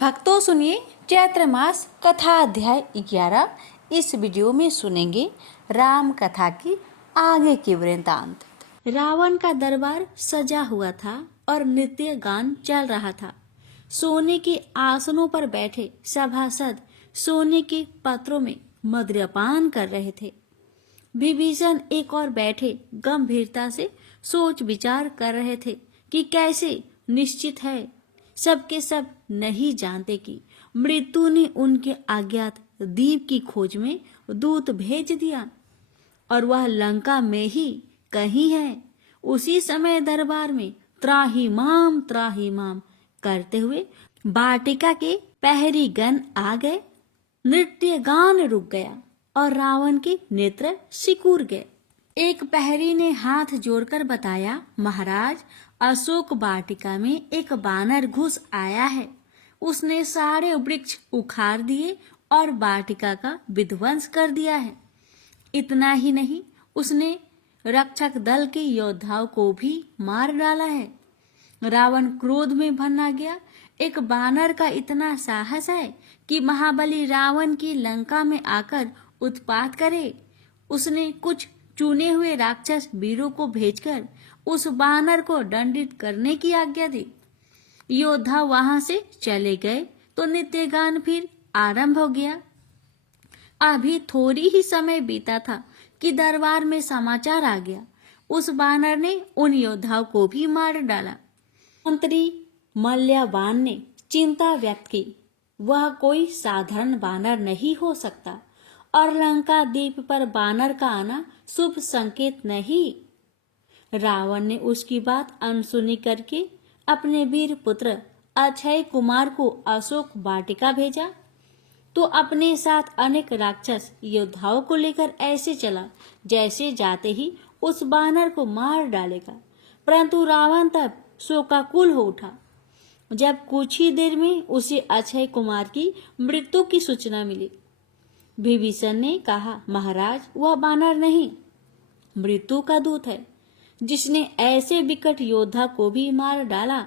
भक्तों सुनिए, चैत्र मास कथा अध्याय 11। इस वीडियो में सुनेंगे राम कथा की आगे की वृत्तांत। रावण का दरबार सजा हुआ था और नृत्य गान चल रहा था। सोने के आसनों पर बैठे सभासद सोने के पात्रों में मद्यपान कर रहे थे। विभीषण एक और बैठे गंभीरता से सोच विचार कर रहे थे कि कैसे निश्चित है सबके सब नहीं जानते कि मृत्यु ने उनके अज्ञात दीप की खोज में दूत भेज दिया और वह लंका में ही कहीं है। उसी समय दरबार में त्राहि माम करते हुए वाटिका के पहरी गण आ गए। नृत्य गान रुक गया और रावण के नेत्र सिकुड़ गए। एक पहरी ने हाथ जोड़कर बताया, महाराज, अशोक वाटिका में एक बानर घुस आया है। उसने सारे वृक्ष उखाड़ दिए और वाटिका का विध्वंस कर दिया है। इतना ही नहीं, उसने रक्षक दल के योद्धाओं को भी मार डाला है। रावण क्रोध में भरना गया। एक बानर का इतना साहस है कि महाबली रावण की लंका में आकर उत्पात करे। उसने कुछ चुने हुए राक्षस वीरों को भेजकर उस बानर को दंडित करने की आज्ञा दी। योद्धा वहां से चले गए तो नृत्य गान फिर आरंभ हो गया। अभी थोड़ी ही समय बीता था कि दरबार में समाचार आ गया। उस बानर ने उन योद्धाओं को भी मार डाला। मंत्री मल्यवान ने चिंता व्यक्त की। वह कोई साधारण बानर नहीं हो सकता और लंका द्वीप पर बानर का आना शुभ संकेत नहीं। रावण ने उसकी बात अनसुनी करके अपने वीर पुत्र अक्षय कुमार को अशोक वाटिका भेजा तो अपने साथ अनेक राक्षस योद्धाओं को लेकर ऐसे चला जैसे जाते ही उस बानर को मार डालेगा। परंतु रावण तब शोकाकुल हो उठा जब कुछ ही देर में उसे अक्षय कुमार की मृत्यु की सूचना मिली। विभीषण ने कहा, महाराज, वह बानर नहीं, मृत्यु का दूत है, जिसने ऐसे विकट योद्धा को भी मार डाला।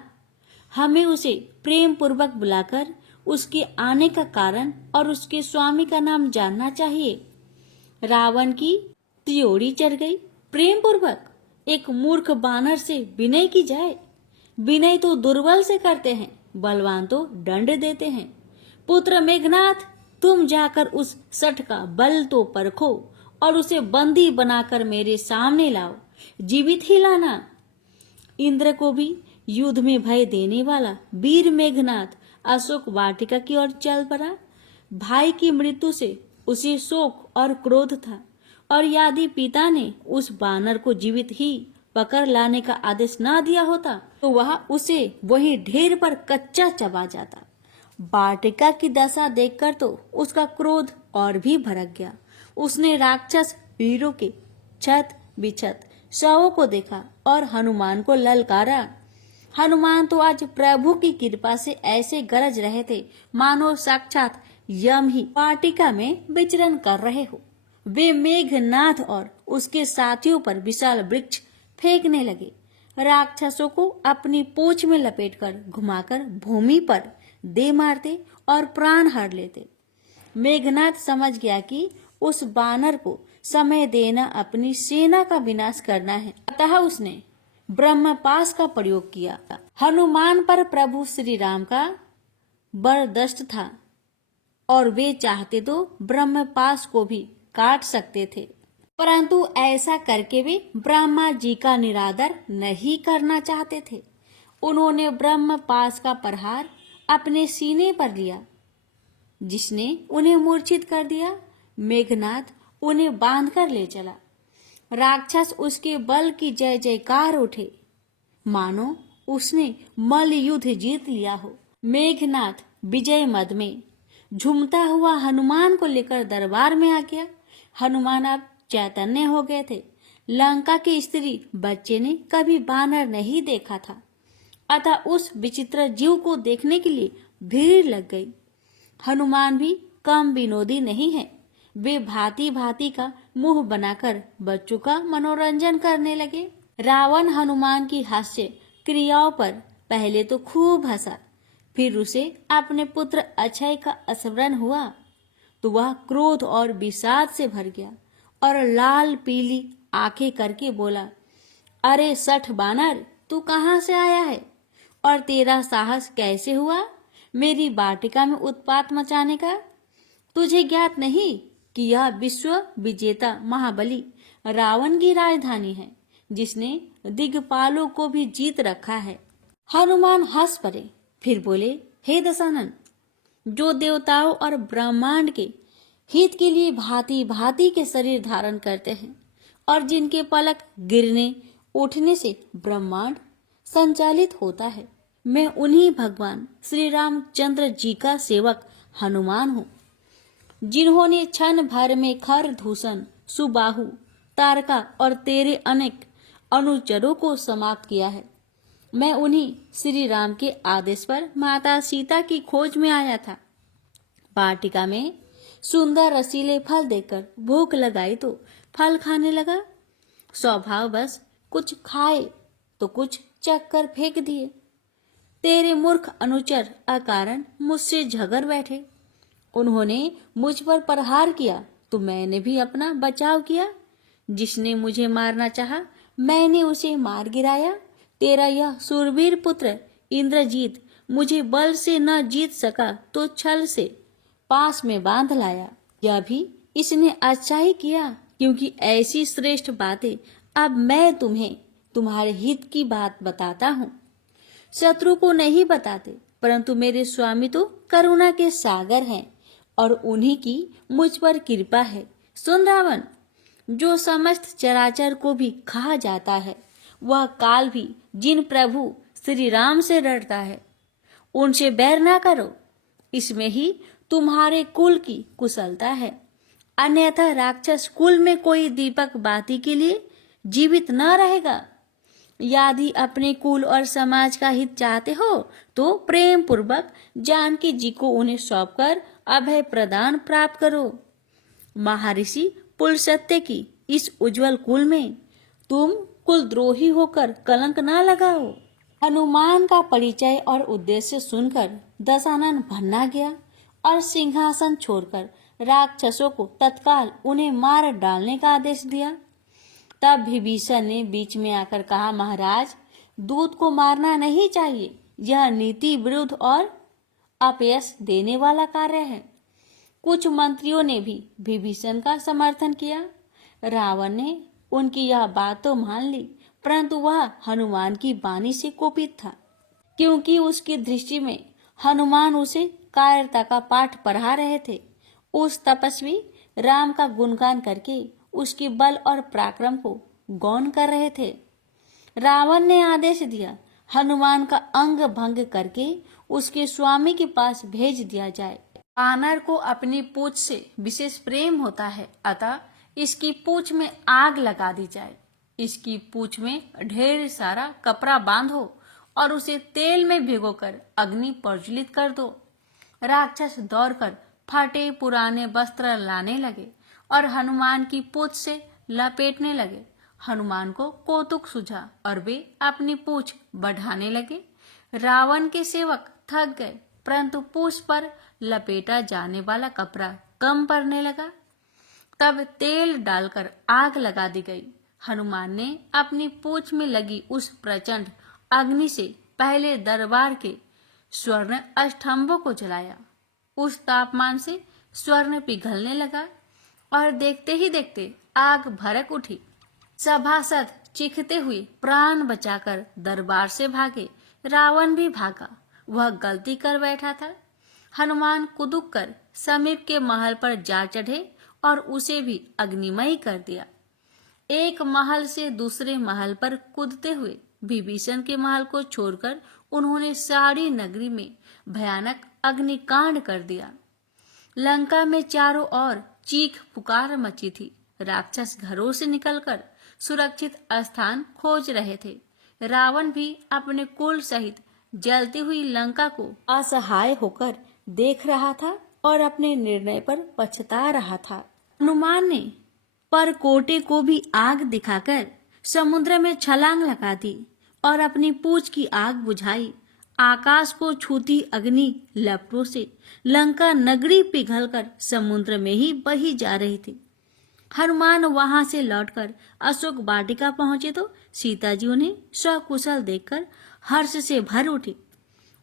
हमें उसे प्रेम पूर्वक बुलाकर उसके आने का कारण और उसके स्वामी का नाम जानना चाहिए। रावण की त्रियोड़ी चढ़ गई। प्रेम पूर्वक एक मूर्ख बानर से विनय की जाए? विनय तो दुर्बल से करते हैं, बलवान तो दंड देते हैं। पुत्र मेघनाथ, तुम जाकर उस सठ का बल तो परखो और उसे बंदी बनाकर मेरे सामने लाओ, जीवित ही लाना। इंद्र को भी युद्ध में भय देने वाला वीर मेघनाथ अशोक वाटिका की ओर चल पड़ा। भाई की मृत्यु से उसे शोक और क्रोध था और यदि पिता ने उस बानर को जीवित ही पकड़ लाने का आदेश न दिया होता तो वह उसे वही ढेर पर कच्चा चबा जाता। वाटिका की दशा देखकर तो उसका क्रोध और भी भड़क गया। उसने राक्षस वीरों के छत बिछत शवों को देखा और हनुमान को ललकारा। हनुमान तो आज प्रभु की कृपा से ऐसे गरज रहे थे मानो साक्षात यम ही वाटिका में विचरण कर रहे हो। वे मेघनाथ और उसके साथियों पर विशाल वृक्ष फेंकने लगे। राक्षसों को अपनी पूंछ में लपेटकर घुमाकर भूमि पर दे मारते और प्राण हर लेते। मेघनाथ समझ गया कि उस बानर को समय देना अपनी सेना का विनाश करना है। अतः उसने ब्रह्मपाश का प्रयोग किया। हनुमान पर प्रभु श्री राम का बरदस्त था और वे चाहते तो ब्रह्मपाश को भी काट सकते थे, परंतु ऐसा करके वे ब्रह्मा जी का निरादर नहीं करना चाहते थे। उन्होंने ब्रह्मपाश का प्रहार अपने सीने पर लिया, जिसने उन्हें मूर्छित कर दिया। मेघनाथ उन्हें बांधकर ले चला। राक्षस उसके बल की जय जयकार उठे, मानो उसने मल्ल युद्ध जीत लिया हो। मेघनाथ विजय मद में झूमता हुआ हनुमान को लेकर दरबार में आ गया। हनुमान अब चैतन्य हो गए थे। लंका के स्त्री बच्चे ने कभी बानर नहीं देखा था, अतः उस विचित्र जीव को देखने के लिए भीड़ लग गई। हनुमान भी कम विनोदी नहीं है। वे भांति भांति का मुंह बनाकर बच्चों का मनोरंजन करने लगे। रावण हनुमान की हास्य क्रियाओं पर पहले तो खूब हंसा, फिर उसे अपने पुत्र अक्षय का स्मरण हुआ तो वह क्रोध और विषाद से भर गया और लाल पीली आंखें करके बोला, अरे सठ बानर, तू कहाँ से आया है और तेरा साहस कैसे हुआ मेरी वाटिका में उत्पात मचाने का? तुझे ज्ञात नहीं कि यह विश्व विजेता महाबली रावण की राजधानी है, जिसने दिग्पालों को भी जीत रखा है। हनुमान हंस पड़े, फिर बोले, हे दशानन, जो देवताओं और ब्रह्मांड के हित के लिए भांति भांति के शरीर धारण करते हैं और जिनके पलक गिरने उठने से ब्रह्मांड संचालित होता है, मैं उन्हीं भगवान श्री रामचंद्र जी का सेवक हनुमान हूँ, जिन्होंने क्षण भर में खर दूषण, सुबाहु, तारका और तेरे अनेक अनुचरों को समाप्त किया है। मैं उन्हीं श्री राम के आदेश पर माता सीता की खोज में आया था। वाटिका में सुंदर रसीले फल देखकर भूख लगाई तो फल खाने लगा। स्वभाव बस कुछ खाए तो कुछ चक्कर फेंक दिए। तेरे मूर्ख अनुचर अकारण मुझसे झगड़ बैठे। उन्होंने मुझ पर प्रहार किया तो मैंने भी अपना बचाव किया। जिसने मुझे मारना चाहा मैंने उसे मार गिराया। तेरा यह शूरवीर पुत्र इंद्रजीत मुझे बल से न जीत सका तो छल से पास में बांध लाया। यह भी इसने अच्छा ही किया, क्योंकि ऐसी श्रेष्ठ बातें अब मैं तुम्हें तुम्हारे हित की बात बताता हूँ। शत्रु को नहीं बताते, परंतु मेरे स्वामी तो करुणा के सागर हैं और उन्हीं की मुझ पर कृपा है। सुन रावण, जो समस्त चराचर को भी खा जाता है, वह काल भी जिन प्रभु श्री राम से डरता है, उनसे बैर ना करो। इसमें ही तुम्हारे कुल की कुशलता है। अन्यथा राक्षस कुल में कोई दीपक बाती के लिए जीवित न रहेगा। यदि अपने कुल और समाज का हित चाहते हो तो प्रेम पूर्वक जानकी जी को उन्हें सौंपकर अभय प्रदान प्राप्त करो। महर्षि पुलस्त्य की इस उज्जवल कुल में तुम कुलद्रोही होकर कलंक ना लगाओ। हनुमान का परिचय और उद्देश्य सुनकर दशानन भन्ना गया और सिंहासन छोड़कर राक्षसों को तत्काल उन्हें मार डालने का आदेश दिया। तब विभीषण ने बीच में आकर कहा, महाराज, दूत को मारना नहीं चाहिए। यह नीति विरुद्ध और अपयश देने वाला कार्य है। कुछ मंत्रियों ने भी विभीषण का समर्थन किया। रावण ने उनकी यह बात तो मान ली, परंतु वह हनुमान की वाणी से कोपित था, क्योंकि उसकी दृष्टि में हनुमान उसे कायरता का पाठ पढ़ा रहे थे। उस तपस्वी राम का गुणगान करके उसके बल और पराक्रम को गौण कर रहे थे। रावण ने आदेश दिया, हनुमान का अंग भंग करके उसके स्वामी के पास भेज दिया जाए। वानर को अपनी पूंछ से विशेष प्रेम होता है, अतः इसकी पूंछ में आग लगा दी जाए। इसकी पूंछ में ढेर सारा कपड़ा बांधो और उसे तेल में भिगोकर अग्नि प्रज्वलित कर दो। राक्षस दौड़कर फटे पुराने वस्त्र लाने लगे और हनुमान की पूंछ से लपेटने लगे। हनुमान को कौतुक सूझा और वे अपनी पूंछ बढ़ाने लगे। रावण के सेवक थक गए, परंतु पूंछ पर लपेटा जाने वाला कपड़ा कम पड़ने लगा। तब तेल डालकर आग लगा दी गई। हनुमान ने अपनी पूंछ में लगी उस प्रचंड अग्नि से पहले दरबार के स्वर्ण स्तंभों को जलाया। उस तापमान से स्वर्ण पिघलने लगा और देखते ही देखते आग भड़क उठी। सभासद चीखते हुए प्राण बचाकर दरबार से भागे। रावण भी भागा, वह गलती कर बैठा था। हनुमान कुदुक कर समीप के महल पर जा चढ़े और उसे भी अग्निमय कर दिया। एक महल से दूसरे महल पर कूदते हुए विभीषण के महल को छोड़कर उन्होंने सारी नगरी में भयानक अग्निकांड कर दिया। लंका में चारों ओर चीख पुकार मची थी। राक्षस घरों से निकलकर सुरक्षित स्थान खोज रहे थे। रावण भी अपने कुल सहित जलती हुई लंका को असहाय होकर देख रहा था और अपने निर्णय पर पछता रहा था। हनुमान ने परकोटे को भी आग दिखाकर समुद्र में छलांग लगा दी और अपनी पूंछ की आग बुझाई। आकाश को छूती अग्नि लपटों से लंका नगरी पिघलकर समुद्र में ही बही जा रही थी। हनुमान वहां से लौटकर अशोक वाटिका पहुंचे तो सीता जी उन्हें सकुशल देखकर हर्ष से भर उठी।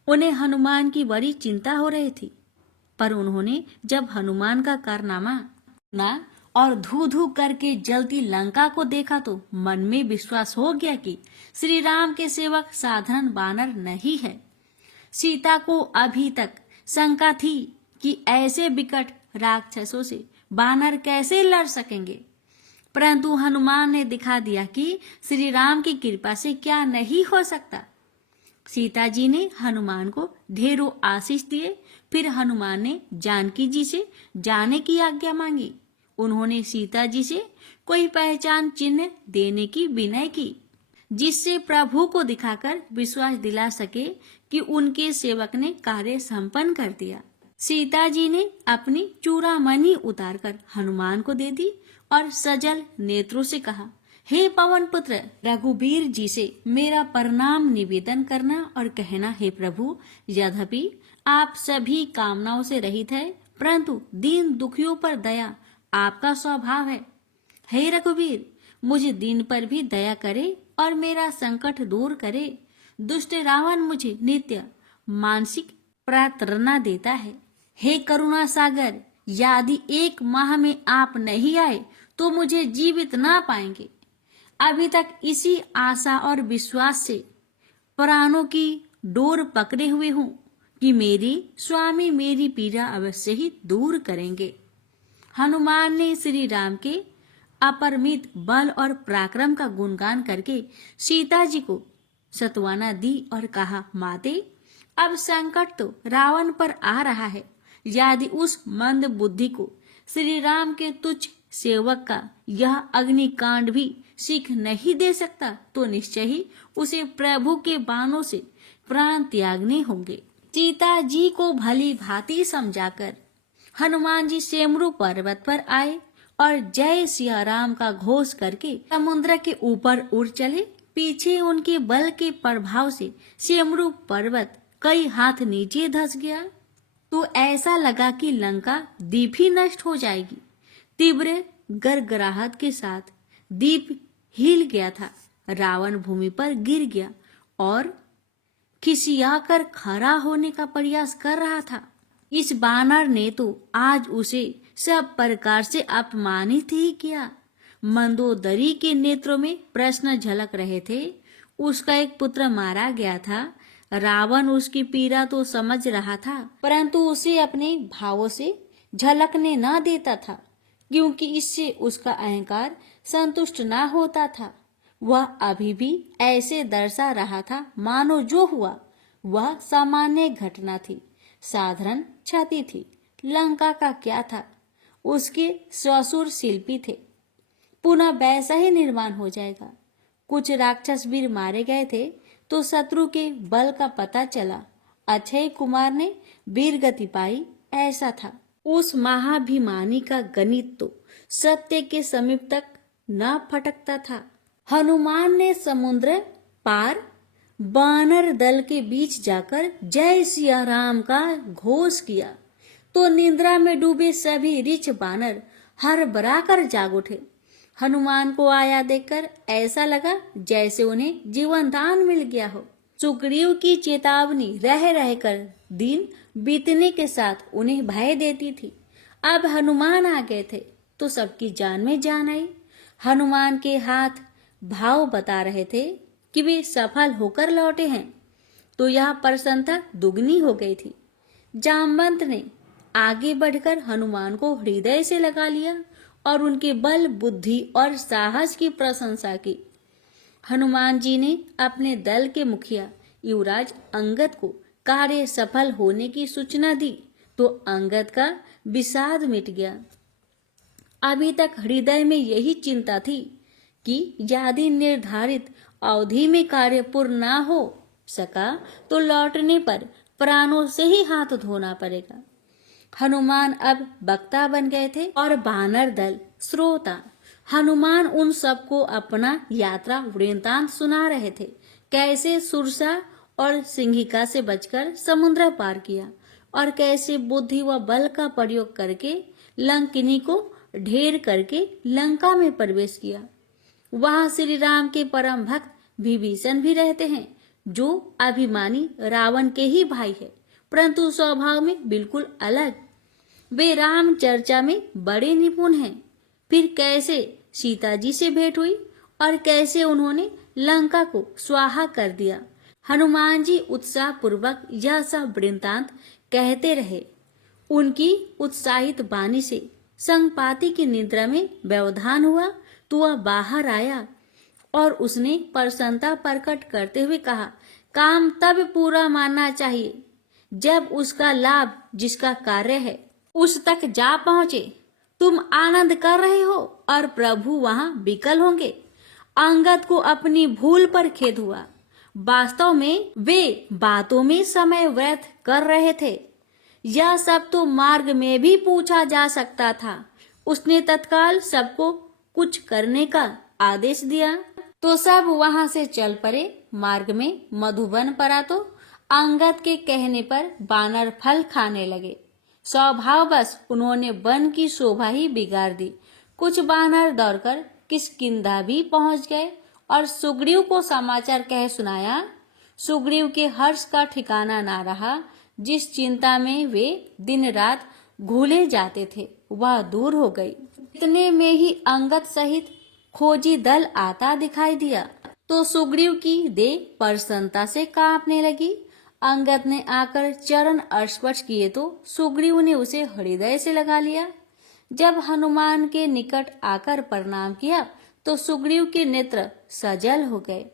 उन्हें हनुमान की बड़ी चिंता हो रही थी, पर उन्होंने जब हनुमान का कारनामा सुना और धू धू करके जलती लंका को देखा तो मन में विश्वास हो गया कि श्री राम के सेवक साधारण बानर नहीं है। सीता को अभी तक शंका थी कि ऐसे विकट राक्षसों से बानर कैसे लड़ सकेंगे, परंतु हनुमान ने दिखा दिया कि श्री राम की कृपा से क्या नहीं हो सकता। सीता जी ने हनुमान को ढेरों आशीष दिए। फिर हनुमान ने जानकी जी से जाने की आज्ञा मांगी। उन्होंने सीता जी से कोई पहचान चिन्ह देने की विनय की, जिससे प्रभु को दिखाकर विश्वास दिला सके कि उनके सेवक ने कार्य संपन्न कर दिया। सीता जी ने अपनी चूड़ामणि उतारकर हनुमान को दे दी और सजल नेत्रों से कहा, हे पवन पुत्र, रघुबीर जी से मेरा प्रणाम निवेदन करना और कहना, हे प्रभु, यद्यपि आप सभी कामनाओं से रहित है, परंतु दीन दुखियों पर दया आपका स्वभाव है। हे रघुबीर, मुझे दीन पर भी दया करे और मेरा संकट दूर करे। दुष्ट रावण मुझे नित्य मानसिक प्रार्थना देता है। हे करुणा सागर, यदि 1 माह में आप नहीं आए तो मुझे जीवित ना पाएंगे। अभी तक इसी आशा और विश्वास से प्राणों की डोर पकड़े हुए हूँ कि मेरे स्वामी मेरी पीड़ा अवश्य ही दूर करेंगे। हनुमान ने श्री राम के अपरिमित बल और पराक्रम का गुणगान करके सीता जी को सत्वाना दी और कहा, माते, अब संकट तो रावण पर आ रहा है। यदि उस मंद बुद्धि को श्री राम के तुच्छ सेवक का यह अग्निकांड भी सीख नहीं दे सकता तो निश्चय ही उसे प्रभु के बाणों से प्राण त्यागने होंगे। सीता जी को भली भांति समझाकर हनुमान जी सेमरू पर्वत पर आए और जय सिया राम का घोष करके समुद्र के ऊपर उड़ चले। पीछे उनके बल के प्रभाव से सेमरू पर्वत कई हाथ नीचे धंस गया तो ऐसा लगा कि लंका दीप ही नष्ट हो जाएगी। तीव्र गड़गड़ाहट के साथ दीप हिल गया था। रावण भूमि पर गिर गया और खिसियाकर खड़ा होने का प्रयास कर रहा था। इस बानर ने तो आज उसे सब प्रकार से अपमानित ही किया। मंदोदरी के नेत्रों में प्रश्न झलक रहे थे। उसका एक पुत्र मारा गया था। रावण उसकी पीड़ा तो समझ रहा था, परंतु उसे अपने भावों से झलकने न देता था, क्योंकि इससे उसका अहंकार संतुष्ट न होता था। वह अभी भी ऐसे दर्शा रहा था मानो जो हुआ वह सामान्य घटना थी, साधारण क्षति थी। लंका का क्या था, उसके ससुर शिल्पी थे, पुनः वैसा ही निर्माण हो जाएगा। कुछ राक्षस वीर मारे गए थे तो शत्रु के बल का पता चला। अक्षय कुमार ने वीर गति पाई, ऐसा था। उस महाभिमानी का गणित तो सत्य के समीप तक न फटकता था। हनुमान ने समुद्र पार बानर दल के बीच जाकर जय सिया राम का घोष किया तो निद्रा में डूबे सभी ऋच बानर हड़बड़ा कर जाग उठे। हनुमान को आया देखकर ऐसा लगा जैसे उन्हें जीवन दान मिल गया हो। सुग्रीव की चेतावनी रह रहकर दिन बीतने के साथ उन्हें भय देती थी। अब हनुमान आ गए थे तो सबकी जान में जान आई। हनुमान के हाथ भाव बता रहे थे कि वे सफल होकर लौटे हैं, तो यह प्रसन्नता दुगनी हो गई थी। जामवंत ने आगे बढ़कर हनुमान को हृदय से लगा लिया और उनके बल, बुद्धि और साहस की प्रशंसा की। हनुमान जी ने अपने दल के मुखिया युवराज अंगद को कार्य सफल होने की सूचना दी तो अंगद का विषाद मिट गया। अभी तक हृदय में यही चिंता थी कि यदि निर्धारित अवधि में कार्य पूर्ण न हो सका तो लौटने पर प्राणों से ही हाथ धोना पड़ेगा। हनुमान अब वक्ता बन गए थे और बानर दल श्रोता। हनुमान उन सबको अपना यात्रा वृत्तांत सुना रहे थे। कैसे सुरसा और सिंहिका से बचकर समुद्र पार किया, और कैसे बुद्धि व बल का प्रयोग करके लंकिनी को ढेर करके लंका में प्रवेश किया। वहां श्री राम के परम भक्त विभीषण भी रहते हैं, जो अभिमानी रावण के ही भाई है, परंतु स्वभाव में बिल्कुल अलग। वे राम चर्चा में बड़े निपुण हैं। फिर कैसे सीता जी से भेंट हुई और कैसे उन्होंने लंका को स्वाहा कर दिया। हनुमान जी उत्साह पूर्वक यह सब वृत्तांत कहते रहे। उनकी उत्साहित वाणी से संपाति की निद्रा में व्यवधान हुआ तो वह बाहर आया और उसने प्रसन्नता प्रकट करते हुए कहा, काम तब पूरा मानना चाहिए जब उसका लाभ जिसका कार्य है उस तक जा पहुंचे। तुम आनंद कर रहे हो और प्रभु वहां विकल होंगे। अंगद को अपनी भूल पर खेद हुआ। वास्तव में वे बातों में समय व्यर्थ कर रहे थे। यह सब तो मार्ग में भी पूछा जा सकता था। उसने तत्काल सबको कुछ करने का आदेश दिया तो सब वहां से चल पड़े। मार्ग में मधुबन पड़ा तो अंगद के कहने पर बानर फल खाने लगे। स्वभाववश उन्होंने वन की शोभा ही बिगाड़ दी। कुछ बानर दौड़कर किष्किंधा भी पहुंच गए और सुग्रीव को समाचार कह सुनाया। सुग्रीव के हर्ष का ठिकाना ना रहा। जिस चिंता में वे दिन रात घूले जाते थे वह दूर हो गई। इतने में ही अंगद सहित खोजी दल आता दिखाई दिया तो सुग्रीव की देह प्रसन्नता से कांपने लगी। अंगद ने आकर चरण स्पर्श किए तो सुग्रीव ने उसे हृदय से लगा लिया। जब हनुमान के निकट आकर प्रणाम किया तो सुग्रीव के नेत्र सजल हो गए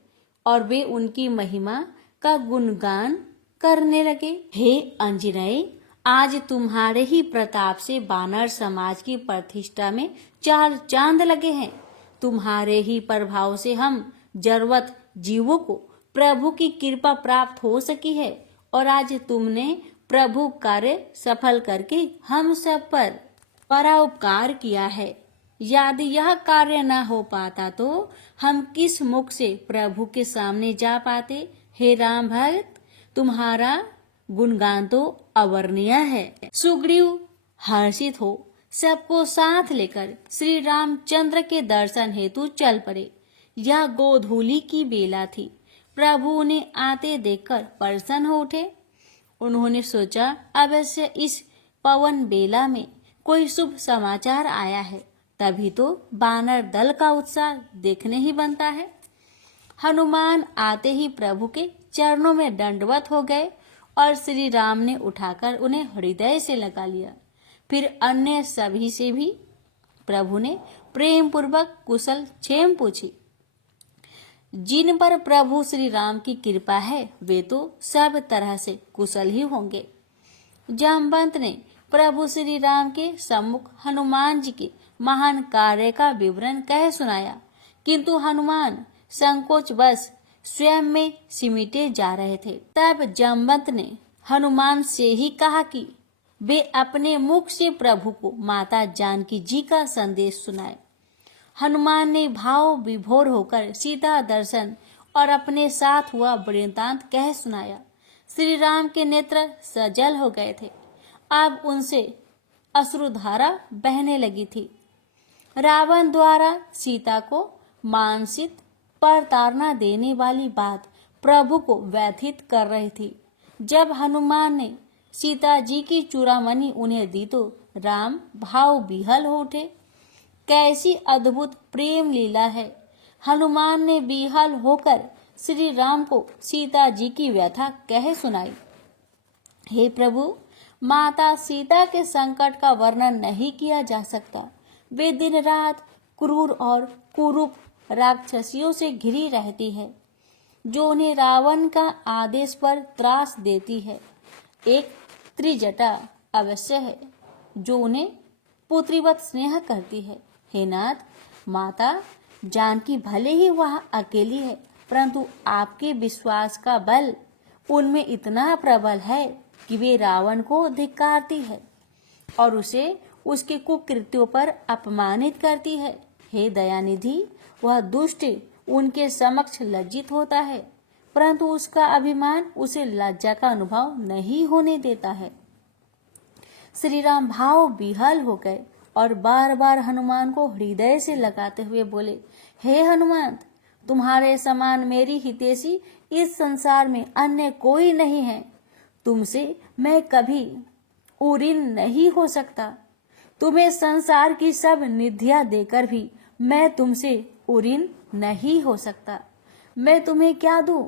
और वे उनकी महिमा का गुणगान करने लगे। हे अंजनेय, आज तुम्हारे ही प्रताप से बानर समाज की प्रतिष्ठा में 4 चांद लगे हैं। तुम्हारे ही प्रभाव से हम जरूरत जीवों को प्रभु की कृपा प्राप्त हो सकी है और आज तुमने प्रभु कार्य सफल करके हम सब पर परोपकार किया है। यदि यह कार्य न हो पाता तो हम किस मुख से प्रभु के सामने जा पाते। हे राम भक्त, तुम्हारा गुणगान तो अवर्णनीय है। सुग्रीव हर्षित हो सबको साथ लेकर श्री रामचंद्र के दर्शन हेतु चल पड़े। यह गोधूली की बेला थी। प्रभु उन्हें आते देखकर प्रसन्न हो उठे। उन्होंने सोचा अवश्य इस पवन बेला में कोई शुभ समाचार आया है, तभी तो बानर दल का उत्साह देखने ही बनता है। हनुमान आते ही प्रभु के चरणों में दंडवत हो गए और श्री राम ने उठाकर उन्हें हृदय से लगा लिया। फिर अन्य सभी से भी प्रभु ने प्रेम पूर्वक कुशल क्षेम पूछी। जिन पर प्रभु श्री राम की कृपा है वे तो सब तरह से कुशल ही होंगे। जामवंत ने प्रभु श्री राम के सम्मुख हनुमान जी के महान कार्य का विवरण कह सुनाया, किंतु हनुमान संकोच बस स्वयं में सिमटे जा रहे थे। तब जामवंत ने हनुमान से ही कहा कि वे अपने मुख से प्रभु को माता जानकी जी का संदेश सुनाए। हनुमान ने भाव विभोर होकर सीता दर्शन और अपने साथ हुआ वृत्तांत कह सुनाया। श्री राम के नेत्र सजल हो गए थे। अब उनसे अश्रुधारा बहने लगी थी। रावण द्वारा सीता को मानसिक प्रताड़ना देने वाली बात प्रभु को व्यथित कर रही थी। जब हनुमान ने सीता जी की चूड़ामणि उन्हें दी तो राम भाव विहल हो उठे। कैसी अद्भुत प्रेम लीला है। हनुमान ने विहल होकर श्री राम को सीता जी की व्यथा कह सुनाई। हे प्रभु, माता सीता के संकट का वर्णन नहीं किया जा सकता। वे दिन रात क्रूर और कुरूप राक्षसियों से घिरी रहती है, जो उन्हें रावण का आदेश पर त्रास देती है। एक त्रिजटा अवश्य है जो उन्हें पुत्रीवत स्नेह करती है। हे नाथ, माता जानकी भले ही वह अकेली है, परंतु आपके विश्वास का बल उनमें इतना प्रबल है कि वे रावण को धिक्कारती है और उसे उसके कुकृत्यों पर अपमानित करती है। हे दयानिधि, वह दुष्ट उनके समक्ष लज्जित होता है, परंतु उसका अभिमान उसे लज्जा का अनुभव नहीं होने देता है। श्री राम भाव विह्वल हो गए और बार बार हनुमान को हृदय से लगाते हुए बोले, हे हनुमान, तुम्हारे समान मेरी हितैषी इस संसार में अन्य कोई नहीं है। तुमसे मैं कभी ऊरीन नहीं हो सकता। तुम्हें संसार की सब निधियां देकर भी मैं तुमसे ऊरीन नहीं हो सकता। मैं तुम्हें क्या दूं?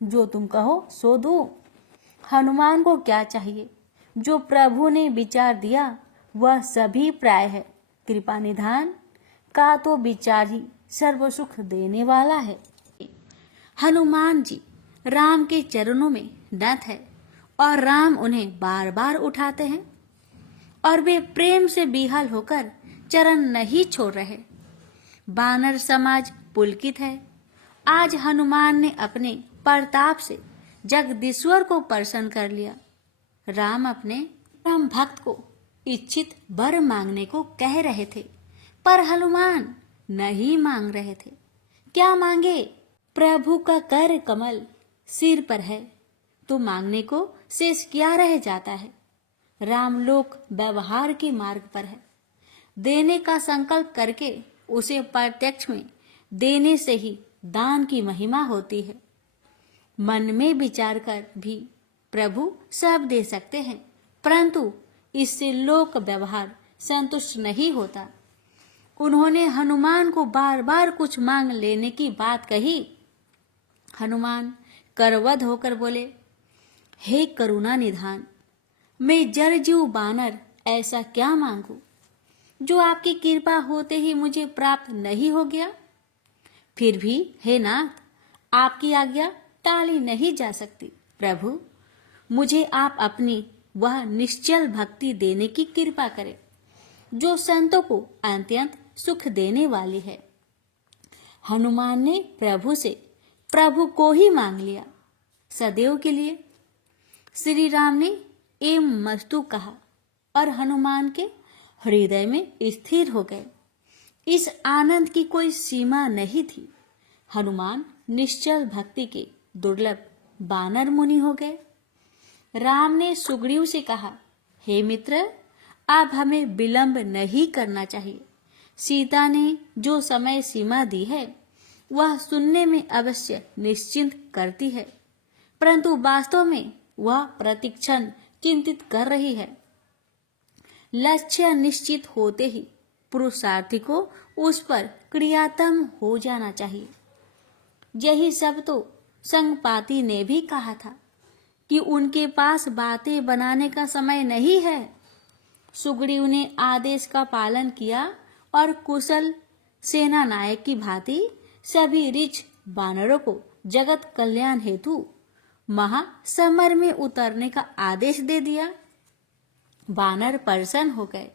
जो तुम कहो सो दूं। हनुमान को क्या चाहिए? जो प्रभु ने विचार दिया वह सभी प्राय है। कृपा निधान का तो विचार ही सर्व सुख देने वाला है। हनुमान जी राम के चरणों में नत है और राम उन्हें बार बार उठाते हैं और वे प्रेम से विह्वल होकर चरण नहीं छोड़ रहे। बानर समाज पुलकित है। आज हनुमान ने अपने प्रताप से जगदीश्वर को प्रसन्न कर लिया। राम अपने परम भक्त को इच्छित वर मांगने को कह रहे थे, पर हनुमान नहीं मांग रहे थे। क्या मांगे? प्रभु का कर कमल सिर पर है तो मांगने को शेष क्या रह जाता है। रामलोक व्यवहार के मार्ग पर है। देने का संकल्प करके उसे प्रत्यक्ष में देने से ही दान की महिमा होती है। मन में विचार कर भी प्रभु सब दे सकते हैं, परंतु इससे लोक व्यवहार संतुष्ट नहीं होता। उन्होंने हनुमान को बार बार कुछ मांग लेने की बात कही। हनुमान करवध होकर बोले, हे करुणा निधान, मैं जरजीव बानर ऐसा क्या मांगू जो आपकी कृपा होते ही मुझे प्राप्त नहीं हो गया। फिर भी हे नाथ, आपकी आज्ञा टाली नहीं जा सकती। प्रभु, मुझे आप अपनी वह निश्चल भक्ति देने की कृपा करें जो संतों को अत्यंत सुख देने वाली है। हनुमान ने प्रभु से प्रभु को ही मांग लिया सदैव के लिए। श्री राम ने एम मस्तु कहा और हनुमान के हृदय में स्थिर हो गए। इस आनंद की कोई सीमा नहीं थी। हनुमान निश्चल भक्ति के दुर्लभ बानर मुनि हो गए। राम ने सुग्रीव से कहा, हे मित्र, अब हमें विलंब नहीं करना चाहिए। सीता ने जो समय सीमा दी है वह सुनने में अवश्य निश्चिंत करती है, परंतु वास्तव में वह प्रतिक्षण चिंतित कर रही है। लक्ष्य निश्चित होते ही पुरुषार्थी को उस पर क्रियातम हो जाना चाहिए। यही सब तो संगपाती ने भी कहा था कि उनके पास बातें बनाने का समय नहीं है। सुग्रीव ने आदेश का पालन किया और कुशल सेना नायक की भांति सभी ऋच बानरों को जगत कल्याण हेतु महासमर में उतरने का आदेश दे दिया। बानर प्रसन्न हो गए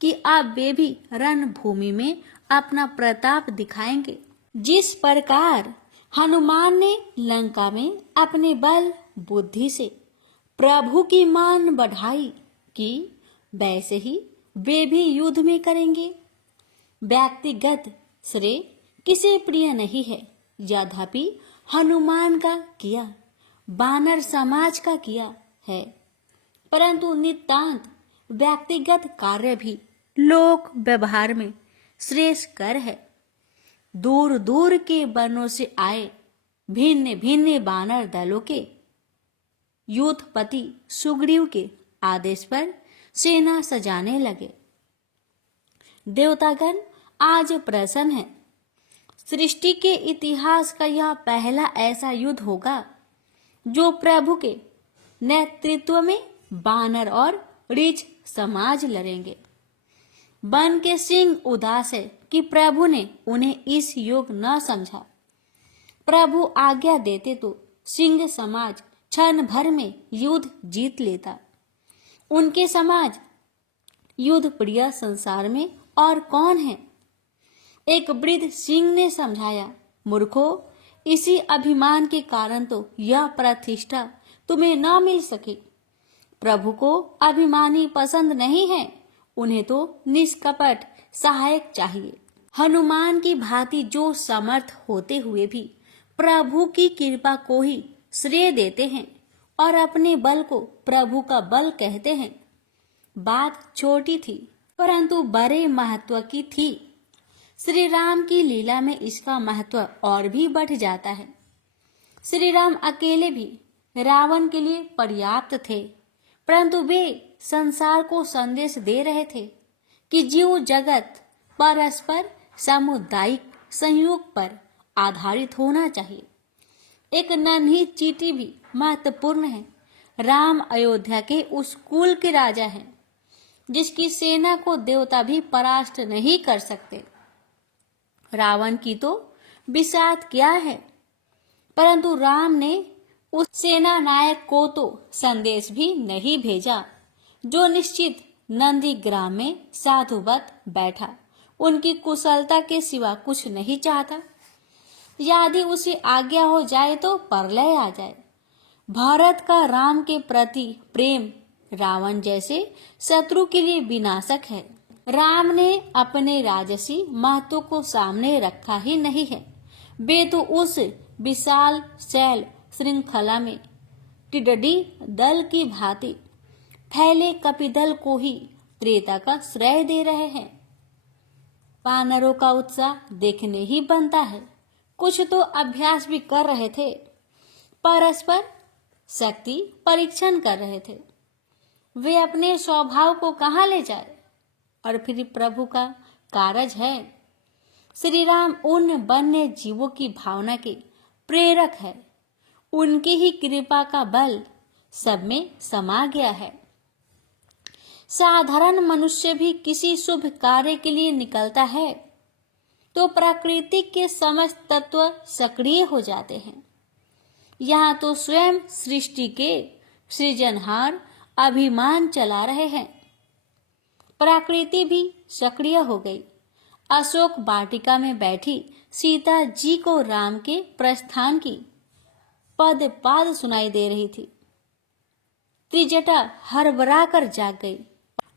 कि अब वे भी रणभूमि में अपना प्रताप दिखाएंगे। जिस प्रकार हनुमान ने लंका में अपने बल बुद्धि से प्रभु की मान बढ़ाई कि वैसे ही वे भी युद्ध में करेंगे। व्यक्तिगत श्रेय किसे प्रिय नहीं है, यद्यपि हनुमान का किया बानर समाज का किया है, परंतु नितांत व्यक्तिगत कार्य भी लोक व्यवहार में श्रेष्ठकर है। दूर दूर के वनों से आए भिन्न भिन्न बानर दलों के युद्धपति सुग्रीव के आदेश पर सेना सजाने लगे। देवतागण आज प्रसन्न है। सृष्टि के इतिहास का यह पहला ऐसा युद्ध होगा जो प्रभु के नेतृत्व में बानर और ऋच समाज लड़ेंगे। वन के सिंह उदास है कि प्रभु ने उन्हें इस योग्य न समझा। प्रभु आज्ञा देते तो सिंह समाज क्षण भर में युद्ध जीत लेता। उनके समाज युद्ध प्रिय संसार में और कौन है। एक वृद्ध सिंह ने समझाया, मूर्खो, इसी अभिमान के कारण तो यह प्रतिष्ठा तुम्हें न मिल सके। प्रभु को अभिमानी पसंद नहीं है, उन्हें तो निष्कपट सहायक चाहिए। हनुमान की भांति जो समर्थ होते हुए भी प्रभु की कृपा को ही श्रेय देते हैं और अपने बल को प्रभु का बल कहते हैं। बात छोटी थी परंतु बड़े महत्व की थी। श्री राम की लीला में इसका महत्व और भी बढ़ जाता है। श्री राम अकेले भी रावण के लिए पर्याप्त थे, परंतु वे संसार को संदेश दे रहे थे कि जीव जगत परस्पर सामुदायिक संयोग पर आधारित होना चाहिए। एक नन्ही चींटी भी महत्वपूर्ण है। राम अयोध्या के उस कुल के राजा हैं जिसकी सेना को देवता भी परास्त नहीं कर सकते। रावण की तो बिसात क्या है, परंतु राम ने उस सेना नायक को तो संदेश भी नहीं भेजा जो निश्चित नंदीग्राम में साधुवत बैठा, उनकी कुशलता के सिवा कुछ नहीं चाहता। यदि उसे आज्ञा हो जाए तो प्रलय आ जाए। भारत का राम के प्रति प्रेम रावण जैसे शत्रु के लिए विनाशक है। राम ने अपने राजसी महत्व को सामने रखा ही नहीं है। वे तो उस विशाल शैल श्रृंखला में टिड्डी दल की भांति फैले कपिदल को ही त्रेता का श्रेय दे रहे हैं। वानरों का उत्साह देखने ही बनता है। कुछ तो अभ्यास भी कर रहे थे, परस्पर शक्ति परीक्षण कर रहे थे। वे अपने स्वभाव को कहाँ ले जाए। और फिर प्रभु का कारज है। श्री राम उन वन्य जीवों की भावना के प्रेरक है। उनकी ही कृपा का बल सब में समा गया है। साधारण मनुष्य भी किसी शुभ कार्य के लिए निकलता है तो प्राकृतिक के समस्त तत्व सक्रिय हो जाते हैं। यहाँ तो स्वयं सृष्टि के सृजनहार अभिमान चला रहे हैं। प्रकृति भी सक्रिय हो गई। अशोक वाटिका में बैठी सीता जी को राम के प्रस्थान की पद पाद सुनाई दे रही थी। त्रिजटा हड़बड़ा कर जाग गई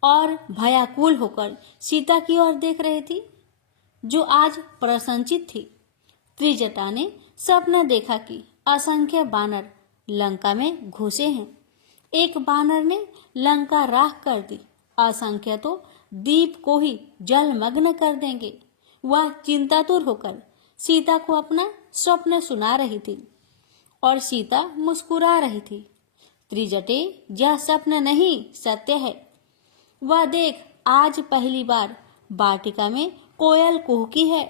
और भयाकुल होकर सीता की ओर देख रही थी जो आज प्रसन्नचित थी। त्रिजटा ने सपना देखा कि असंख्य बानर लंका में घुसे हैं। एक बानर ने लंका राख कर दी, असंख्य तो दीप को ही जलमग्न कर देंगे। वह चिंतातुर होकर सीता को अपना स्वप्न सुना रही थी और सीता मुस्कुरा रही थी। त्रिजटे, यह स्वप्न नहीं सत्य है। वह देख, आज पहली बार वाटिका में कोयल कुहकी है।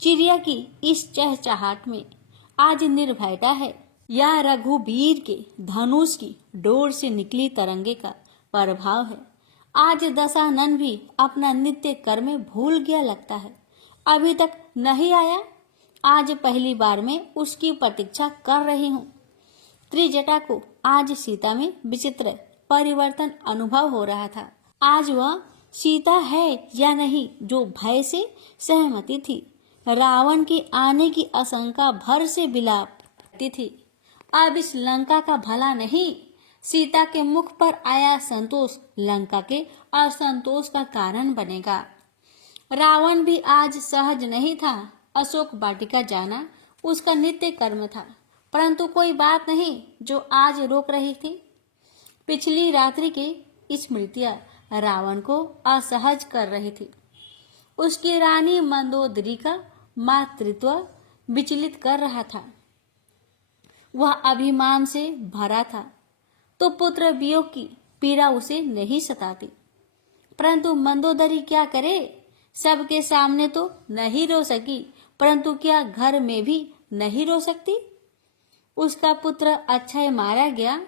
चिड़िया की इस चहचहाट में आज निर्भयता है। यह रघुवीर के धनुष की डोर से निकली तरंगे का प्रभाव है। आज दशानन भी अपना नित्य कर्म भूल गया लगता है। अभी तक नहीं आया। आज पहली बार मैं उसकी प्रतीक्षा कर रही हूँ। त्रिजटा को आज सीता में विचित्र परिवर्तन अनुभव हो रहा था। आज वह सीता है या नहीं जो भय से सहमति थी। रावण के आने की आशंका भर से विलाप करती थी। अब इस लंका का भला नहीं, सीता के मुख पर आया संतोष लंका के असंतोष का कारण बनेगा। रावण भी आज सहज नहीं था। अशोक वाटिका जाना उसका नित्य कर्म था, परंतु कोई बात नहीं जो आज रोक रही थी। पिछली रात्रि की स्मृतियां रावण को असहज कर रही थी। उसकी रानी मंदोदरी का मातृत्व विचलित कर रहा था। वह अभिमान से भरा था तो पुत्र वियोग की पीड़ा उसे नहीं सताती, परंतु मंदोदरी क्या करे। सबके सामने तो नहीं रो सकी, परंतु क्या घर में भी नहीं रो सकती। उसका पुत्र अक्षय मारा गया।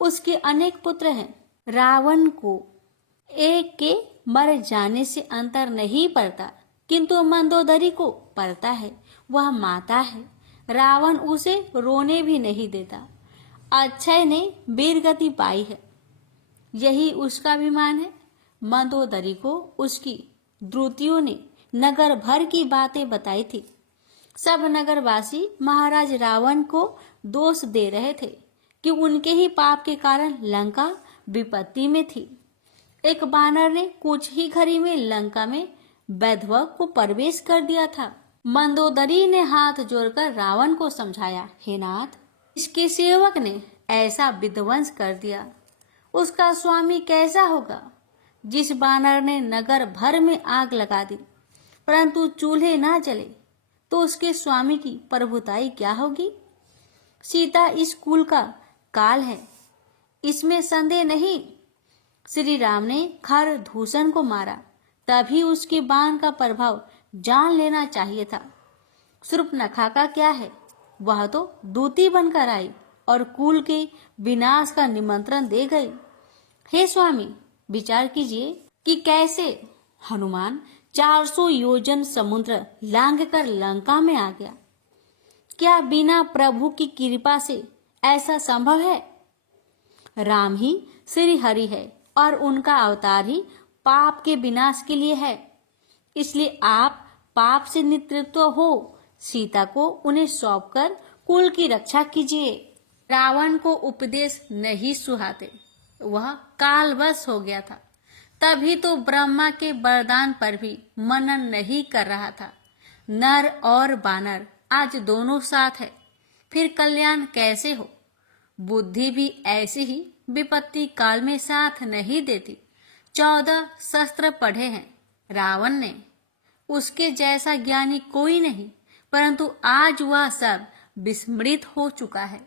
उसके अनेक पुत्र हैं। रावण को एक के मर जाने से अंतर नहीं पड़ता, किंतु मंदोदरी को पड़ता है। वह माता है। रावण उसे रोने भी नहीं देता। अक्षय ने वीरगति पाई है, यही उसका अभिमान है। मंदोदरी को उसकी द्रुतियों ने नगर भर की बातें बताई थी। सब नगरवासी महाराज रावण को दोष दे रहे थे कि उनके ही पाप के कारण लंका विपत्ति में थी। एक बानर ने कुछ ही घड़ी में लंका में वैधव को प्रवेश कर दिया था। मंदोदरी ने हाथ जोड़कर रावण को समझाया, हे नाथ, इसके सेवक ने ऐसा विध्वंस कर दिया, उसका स्वामी कैसा होगा? जिस बानर ने नगर भर में आग लगा दी परंतु चूल्हे ना जले, तो उसके स्वामी की प्रभुताई क्या होगी? सीता इस कुल का काल है, इसमें संदेह नहीं। श्री राम ने खर दूषण को मारा, तभी उसके बाण का प्रभाव जान लेना चाहिए था। शूर्पणखा का क्या है? वह तो दूती बनकर आई और कुल के विनाश का निमंत्रण दे गई। हे स्वामी, विचार कीजिए कि कैसे हनुमान 400 योजन समुद्र लांघकर लंका में आ गया। क्या बिना प्रभु की कृपा से ऐसा संभव है? राम ही श्री हरि है और उनका अवतार ही पाप के विनाश के लिए है। इसलिए आप पाप से नेतृत्व हो सीता को उन्हें सौंपकर कुल की रक्षा कीजिए। रावण को उपदेश नहीं सुहाते, वह कालवश हो गया था। तभी तो ब्रह्मा के वरदान पर भी मनन नहीं कर रहा था। नर और बानर आज दोनों साथ है, फिर कल्याण कैसे हो? बुद्धि भी ऐसी ही विपत्ति काल में साथ नहीं देती। 14 शस्त्र पढ़े हैं रावण ने, उसके जैसा ज्ञानी कोई नहीं, परंतु आज वह सब विस्मृत हो चुका है।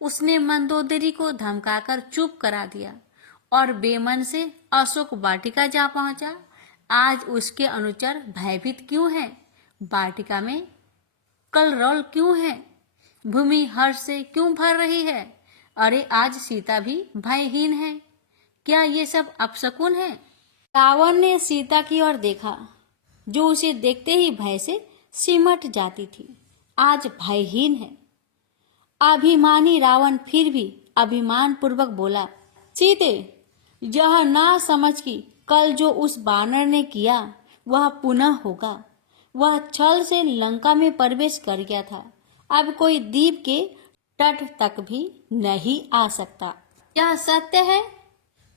उसने मंदोदरी को धमकाकर चुप करा दिया और बेमन से अशोक वाटिका जा पहुंचा। आज उसके अनुचर भयभीत क्यों हैं? वाटिका में कलरौल क्यों है? भूमि हर्ष से क्यों भर रही है? अरे आज सीता भी भयहीन है। क्या ये सब अपशकुन है? रावण ने सीता की ओर देखा, जो उसे देखते ही भय से सिमट जाती थी, आज भयहीन है। अभिमानी रावण फिर भी अभिमान पूर्वक बोला, सीते, यह ना समझ कि कल जो उस बानर ने किया वह पुनः होगा। वह छल से लंका में प्रवेश कर गया था, अब कोई द्वीप के तट तक भी नहीं आ सकता। यह सत्य है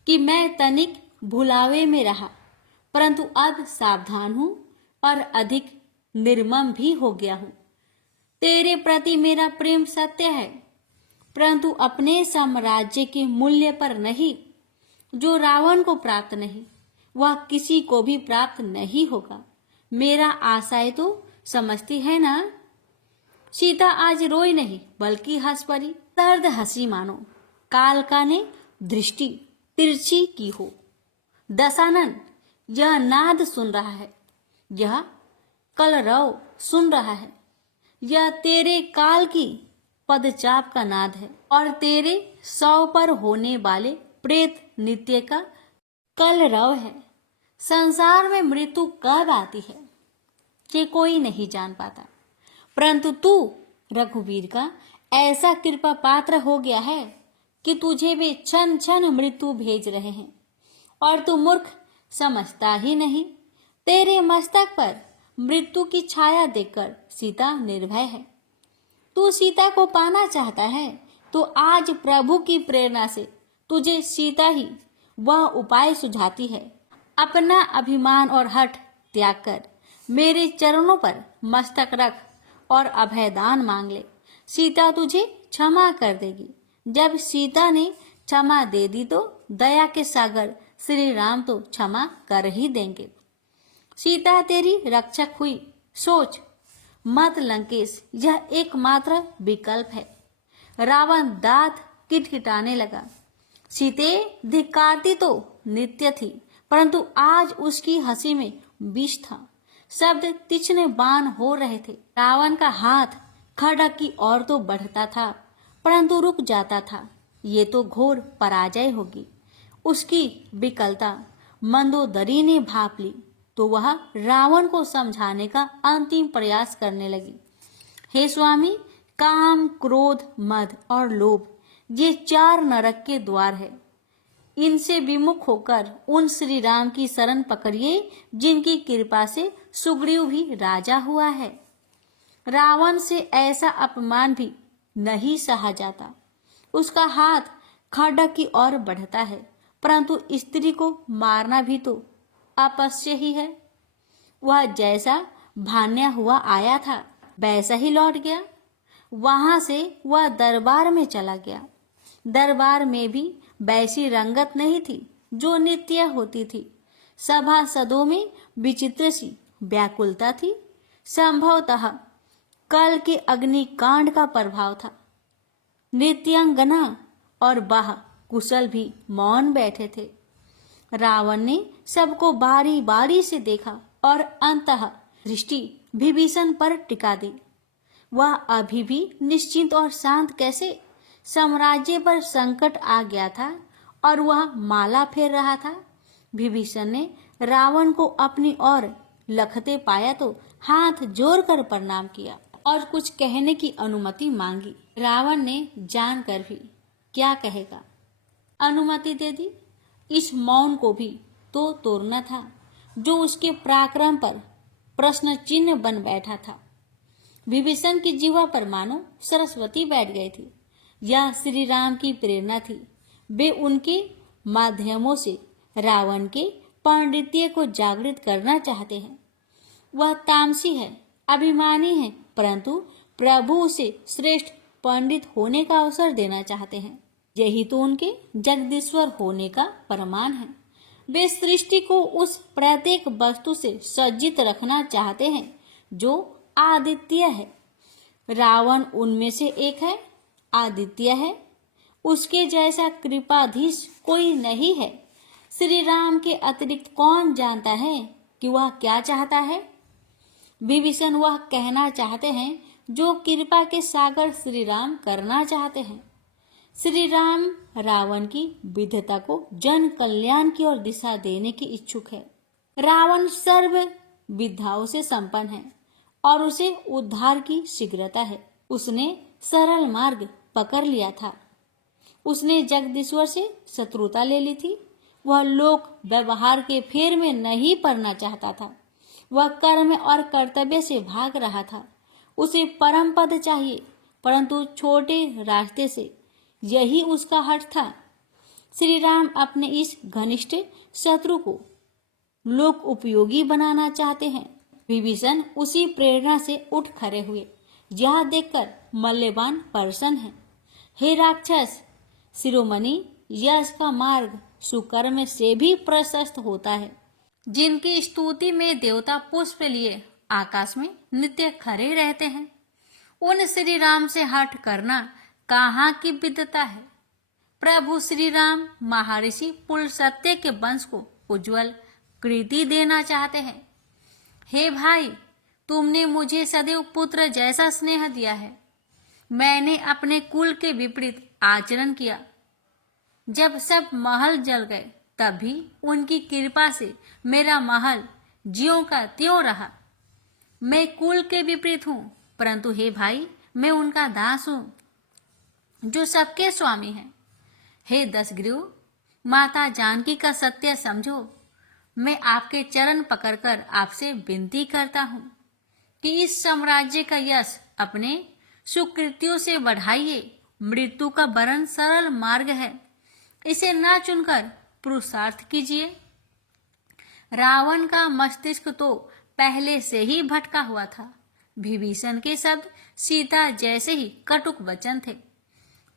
कि मैं तनिक भुलावे में रहा, परंतु अब सावधान हूँ और अधिक निर्मम भी हो गया हूँ। तेरे प्रति मेरा प्रेम सत्य है, परंतु अपने साम्राज्य के मूल्य पर नहीं। जो रावण को प्राप्त नहीं, वह किसी को भी प्राप्त नहीं होगा। मेरा आशय तो समझती है ना? सीता आज रोई नहीं बल्कि हंस पड़ी, दर्द हंसी मानो कालका ने दृष्टि तिरछी की हो। दशानन, यह नाद सुन रहा है, यह कलरव सुन रहा है, यह तेरे काल की पदचाप का नाद है और तेरे 100 पर होने वाले प्रेत नित्य का कलरव है। संसार में मृत्यु कब आती है ये कोई नहीं जान पाता, परंतु तू रघुवीर का ऐसा कृपा पात्र हो गया है कि तुझे वे क्षण क्षण मृत्यु भेज रहे हैं और तू मूर्ख समझता ही नहीं। तेरे मस्तक पर मृत्यु की छाया देखकर सीता निर्भय है। तू सीता को पाना चाहता है तो आज प्रभु की प्रेरणा से तुझे सीता ही वह उपाय सुझाती है। अपना अभिमान और हठ त्याग कर मेरे चरणों पर मस्तक रख और अभयदान मांग ले। सीता तुझे क्षमा कर देगी। जब सीता ने क्षमा दे दी तो दया के सागर श्री राम तो क्षमा कर ही देंगे। सीता तेरी रक्षक हुई, सोच मत लंकेश, यह एकमात्र विकल्प है। रावण दांत किटकिटाने लगा। सीते धिक्कारती तो नित्य थी, परंतु आज उसकी हंसी में विष था। शब्द तीक्ष्ण बाण हो रहे थे। रावण का हाथ खड्ग की ओर तो बढ़ता था, परंतु रुक जाता था। ये तो घोर पराजय होगी। उसकी विकलता मंदोदरी ने भाप ली तो वह रावण को समझाने का अंतिम प्रयास करने लगी। हे स्वामी, काम, क्रोध, मद और लोभ ये 4 नरक के द्वार है। इनसे विमुख होकर उन श्री राम की शरण पकड़िए जिनकी कृपा से सुग्रीव भी राजा हुआ है। रावण से ऐसा अपमान भी नहीं सहा जाता। उसका हाथ खड्ग की ओर बढ़ता है, परंतु स्त्री को मारना भी तो अपश्य ही है। वह जैसा भान्या हुआ आया था वैसा ही लौट गया। वहां से वह दरबार में चला गया। दरबार में भी वैसी रंगत नहीं थी जो नित्य होती थी। सभासदों में विचित्र सी व्याकुलता थी। संभवतः कल के अग्निकांड का प्रभाव था। नृत्यांगना और बाह कुशल भी मौन बैठे थे। रावण ने सबको बारी बारी से देखा और अंततः दृष्टि विभीषण पर टिका दी। वह अभी भी निश्चिंत और शांत कैसे? साम्राज्य पर संकट आ गया था और वह माला फेर रहा था। विभीषण ने रावण को अपनी ओर लखते पाया तो हाथ जोड़कर प्रणाम किया और कुछ कहने की अनुमति मांगी। रावण ने जानकर भी क्या कहेगा, अनुमति दे दी। इस मौन को भी तो तोड़ना था जो उसके पराक्रम पर प्रश्न चिन्ह बन बैठा था। विभीषण की जीवा पर मानो सरस्वती बैठ गई थी। यह श्री राम की प्रेरणा थी। वे उनके माध्यमों से रावण के पांडित्य को जागृत करना चाहते हैं। वह तामसी है, अभिमानी है, परंतु प्रभु उसे श्रेष्ठ पंडित होने का अवसर देना चाहते हैं। यही तो उनके जगदीश्वर होने का प्रमाण है। वे सृष्टि को उस प्रत्येक वस्तु से सज्जित रखना चाहते हैं जो आदित्य है। रावण उनमें से एक है, आदित्य है। उसके जैसा कृपाधीश कोई नहीं है। श्री राम के अतिरिक्त कौन जानता है कि वह क्या चाहता है? विभीषण वह कहना चाहते हैं जो कृपा के सागर श्री राम करना चाहते हैं। श्री राम रावण की विधता को जन कल्याण की ओर दिशा देने की इच्छुक है। रावण सर्व विद्याओं से संपन्न है और उसे उद्धार की शीघ्रता है। उसने सरल मार्ग पकड़ लिया था। उसने जगदीश्वर से शत्रुता ले ली थी। वह लोक व्यवहार के फेर में नहीं पड़ना चाहता था। वह कर्म और कर्तव्य से भाग रहा था। उसे परम पद चाहिए, परंतु छोटे रास्ते से, यही उसका हठ था। श्री राम अपने इस घनिष्ठ शत्रु को लोक उपयोगी बनाना चाहते हैं। विभीषण उसी प्रेरणा से उठ खड़े हुए। यह देखकर मल्यवान प्रसन्न है। हे राक्षस शिरोमणि, यश का मार्ग सुकर्म से भी प्रशस्त होता है। जिनकी स्तुति में देवता पुष्प लिए आकाश में नित्य खड़े रहते हैं, उन श्री राम से हठ करना कहाँ की विद्वता है। प्रभु श्री राम महर्षि पुलस्त्य के वंश को उज्जवल कृति देना चाहते हैं। हे भाई, तुमने मुझे सदैव पुत्र जैसा स्नेह दिया है। मैंने अपने कुल के विपरीत आचरण किया। जब सब महल जल गए तब भी उनकी कृपा से मेरा महल ज्यों का त्यों रहा। मैं कुल के विपरीत हूँ, परंतु हे भाई, मैं उनका दास हूँ जो सबके स्वामी हैं। हे दशग्रीव, माता जानकी का सत्य समझो। मैं आपके चरण पकड़कर आपसे विनती करता हूँ कि इस साम्राज्य का यश अपने सुकृत्यों से बढ़ाइए। मृत्यु का वरण सरल मार्ग है, इसे न चुनकर पुरुषार्थ कीजिए। रावण का मस्तिष्क तो पहले से ही भटका हुआ था। विभीषण के शब्द सीता जैसे ही कटुक वचन थे।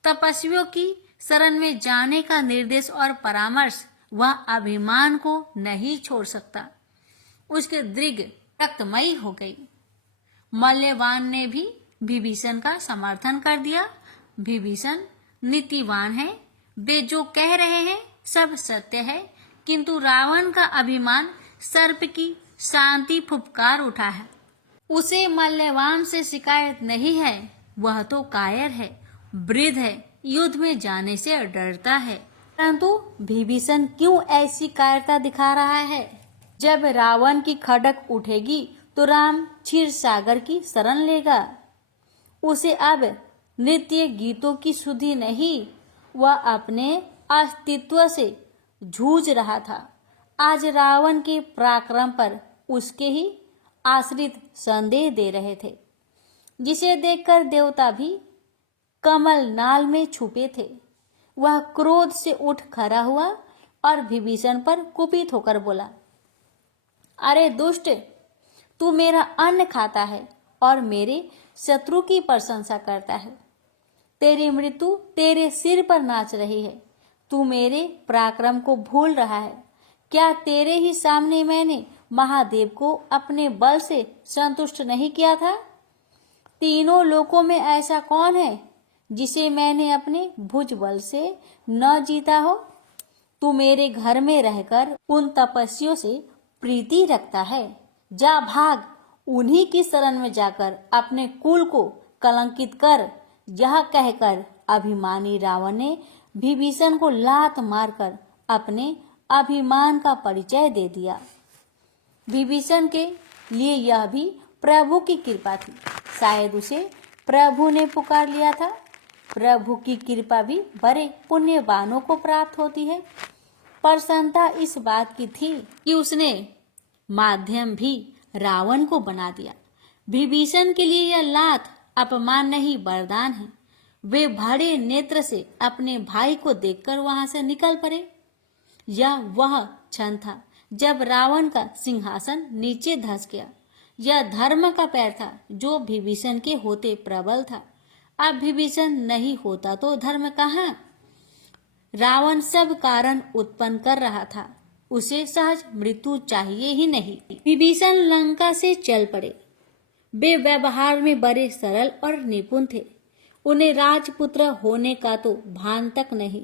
तपस्वियों की शरण में जाने का निर्देश और परामर्श वह अभिमान को नहीं छोड़ सकता। उसके दृढ़ रक्तमयी हो गई। मल्यवान ने भी विभीषण का समर्थन कर दिया। विभीषण नीतिवान है, वे जो कह रहे हैं सब सत्य है, किंतु रावण का अभिमान सर्प की शांति फुफकार उठा है। उसे मल्यवान से शिकायत नहीं है। वह तो कायर है, वृद्ध है, युद्ध में जाने से डरता है। परंतु विभीषण क्यों ऐसी कायरता दिखा रहा है? जब रावण की खड़क उठेगी तो राम क्षीर सागर की शरण लेगा। उसे अब नृत्य गीतों की सुधि नहीं, वह अपने अस्तित्व से जूझ रहा था। आज रावण के पराक्रम पर उसके ही आश्रित संदेह दे रहे थे, जिसे देखकर देवता भी कमल नाल में छुपे थे। वह क्रोध से उठ खड़ा हुआ और विभीषण पर कुपित होकर बोला, अरे दुष्ट, तू मेरा अन्न खाता है और मेरे शत्रु की प्रशंसा करता है। तेरी मृत्यु तेरे सिर पर नाच रही है। तू मेरे पराक्रम को भूल रहा है। क्या तेरे ही सामने मैंने महादेव को अपने बल से संतुष्ट नहीं किया था? तीनों लोकों में ऐसा कौन है जिसे मैंने अपने भुज बल से न जीता हो? तू मेरे घर में रहकर उन तपस्वियों से प्रीति रखता है। जा भाग, उन्हीं की शरण में जाकर अपने कुल को कलंकित कर। यह कहकर अभिमानी रावण ने विभीषण को लात मारकर अपने अभिमान का परिचय दे दिया। विभीषण के लिए यह भी प्रभु की कृपा थी। शायद उसे प्रभु ने पुकार लिया था। प्रभु की कृपा भी बड़े पुण्यवानों को प्राप्त होती है। प्रसन्नता इस बात की थी कि उसने माध्यम भी रावण को बना दिया। विभीषण के लिए यह लात अपमान नहीं, वरदान है। वे बड़े नेत्र से अपने भाई को देखकर वहां से निकल पड़े। यह वह क्षण था जब रावण का सिंहासन नीचे धंस गया। यह धर्म का पैर था जो विभीषण के होते प्रबल था। अब विभीषण नहीं होता तो धर्म कहाँ? रावण सब कारण उत्पन्न कर रहा था। उसे सहज मृत्यु चाहिए ही नहीं। विभीषण लंका से चल पड़े। वे व्यवहार में बड़े सरल और निपुण थे। उन्हें राजपुत्र होने का तो भान तक नहीं।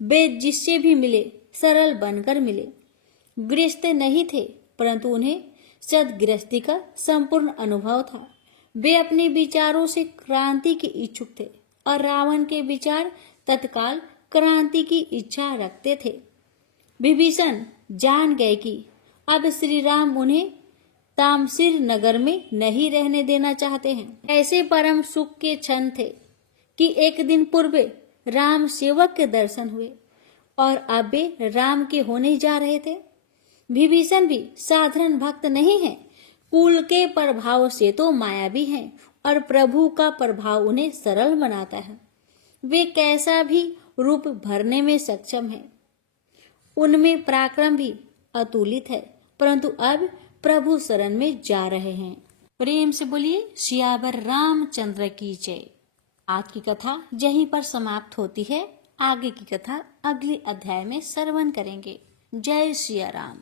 वे जिससे भी मिले सरल बनकर मिले। गृहस्थ नहीं थे, परंतु उन्हें सद्गृहस्थी का संपूर्ण अनुभव था। वे अपने विचारों से क्रांति के इच्छुक थे और रावण के विचार तत्काल क्रांति की इच्छा रखते थे। विभीषण जान गए कि अब श्री राम उन्हें तामसिर नगर में नहीं रहने देना चाहते हैं। ऐसे परम सुख के क्षण थे कि एक दिन पूर्व राम सेवक के दर्शन हुए और अब वे राम के होने जा रहे थे। विभीषण भी साधारण भक्त नहीं है। कुल के प्रभाव से तो मायावी हैं और प्रभु का प्रभाव उन्हें सरल बनाता है। वे कैसा भी रूप भरने में सक्षम है। उनमें पराक्रम भी अतुलित है, परंतु अब प्रभु शरण में जा रहे हैं। प्रेम से बोलिए सियावर रामचंद्र की जय। आज की कथा यहीं पर समाप्त होती है। आगे की कथा अगले अध्याय में श्रवण करेंगे। जय सिया राम।